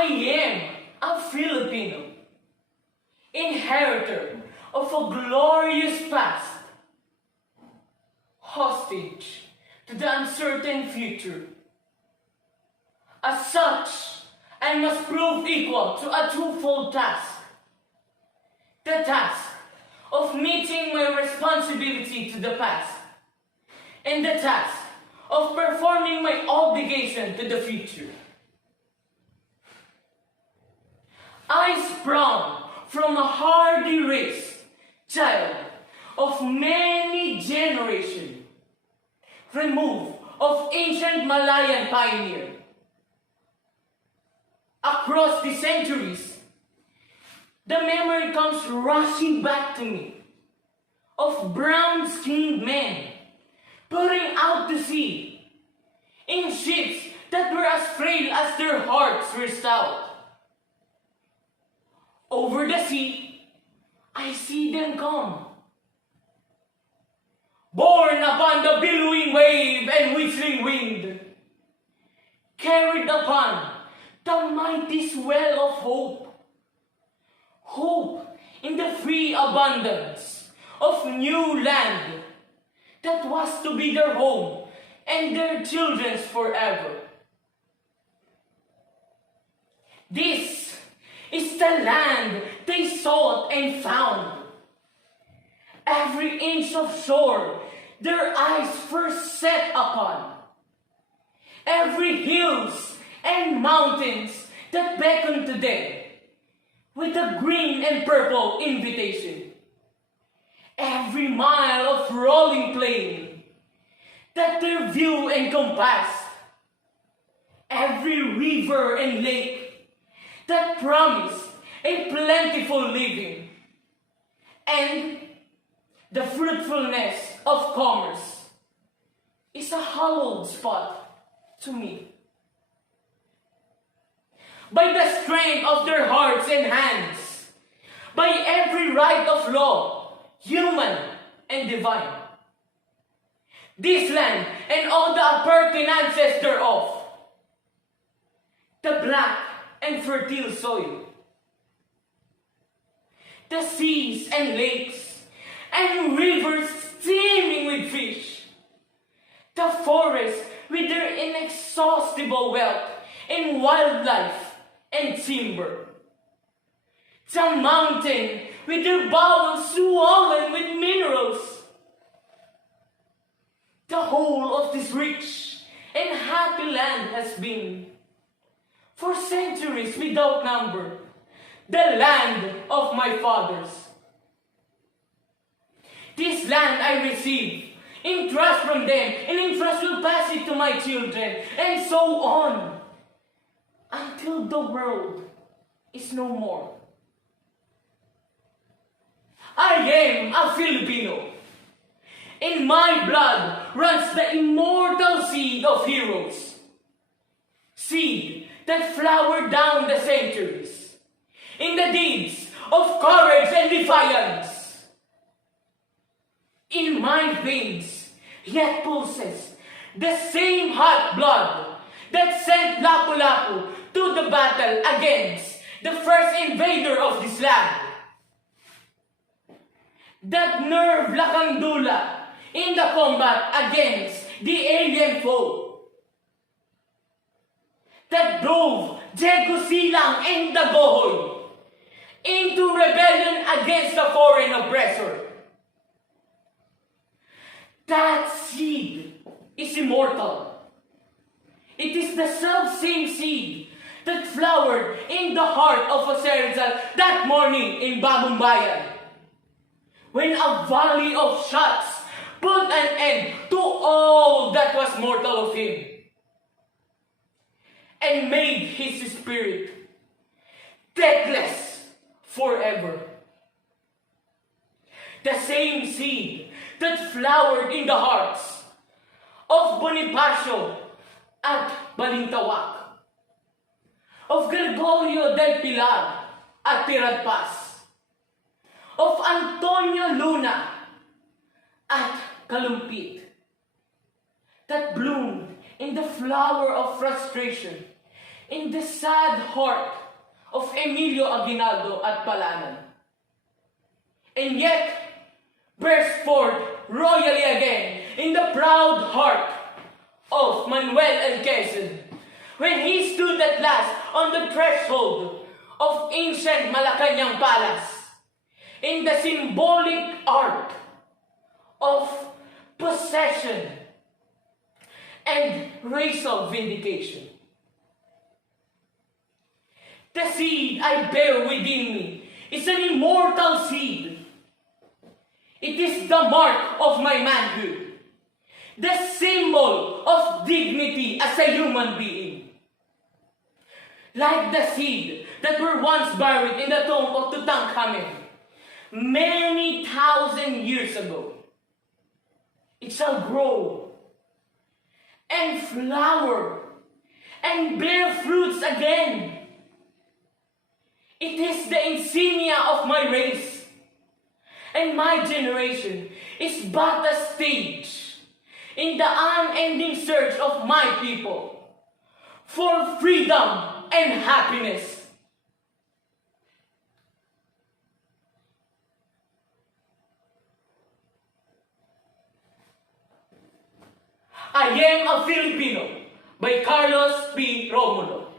I am a Filipino, inheritor of a glorious past, hostage to the uncertain future. As such, I must prove equal to a twofold task. The task of meeting my responsibility to the past, and the task of performing my obligation to the future. I sprung from a hardy race, child of many generations, removed of ancient Malayan pioneer. Across the centuries, the memory comes rushing back to me of brown-skinned men putting out to sea in ships that were as frail as their hearts were stout. Over the sea, I see them come, borne upon the billowing wave and whistling wind, carried upon the mighty swell of hope. Hope in the free abundance of new land that was to be their home and their children's forever. This is the land they sought and found. Every inch of shore their eyes first set upon. Every hills and mountains that beckon to them with a green and purple invitation. Every mile of rolling plain that their view encompassed. Every river and lake that promised a plentiful living. And the fruitfulness of commerce is a hallowed spot to me. By the strength of their hearts and hands, by every right of law, human and divine. This land and all the appurtenances thereof, the black and fertile soil, the seas and lakes and rivers steaming with fish, the forests with their inexhaustible wealth in wildlife and timber, the mountain with their bowels swollen with minerals. The whole of this rich and happy land has been, for centuries without number, the land of my fathers. This land I receive in trust from them, and in trust will pass it to my children, and so on, until the world is no more. I am a Filipino. In my blood runs the immortal seed of heroes. Seed that flowered down the centuries in the deeds of courage and defiance. In my veins yet pulses the same hot blood that sent Lapu-Lapu to the battle against the first invader of this land. That nerve lakandula in the combat against the alien foe. That drove Diego Silang and Dagohoy into rebellion against the foreign oppressor. That seed is immortal. It is the self-same seed that flowered in the heart of Ocerizal that morning in Bagong Bayan, when a volley of shots put an end to all that was mortal of him, and made his spirit deathless forever. The same seed that flowered in the hearts of Bonifacio at Balintawak, of Gregorio del Pilar at Tiradpas, of Antonio Luna at Kalumpit, that bloomed in the flower of frustration in the sad heart of Emilio Aguinaldo at Palanan. And yet, burst forth royally again in the proud heart of Manuel and Quezon, when he stood at last on the threshold of ancient Malacanang Palace, in the symbolic art of possession and racial vindication. The seed I bear within me is an immortal seed. It is the mark of my manhood, the symbol of dignity as a human being. Like the seed that were once buried in the tomb of Tutankhamen many thousand years ago, it shall grow and flower and bear fruits again. It is the insignia of my race, and my generation is but a stage in the unending search of my people for freedom and happiness. I Am a Filipino by Carlos P. Romulo.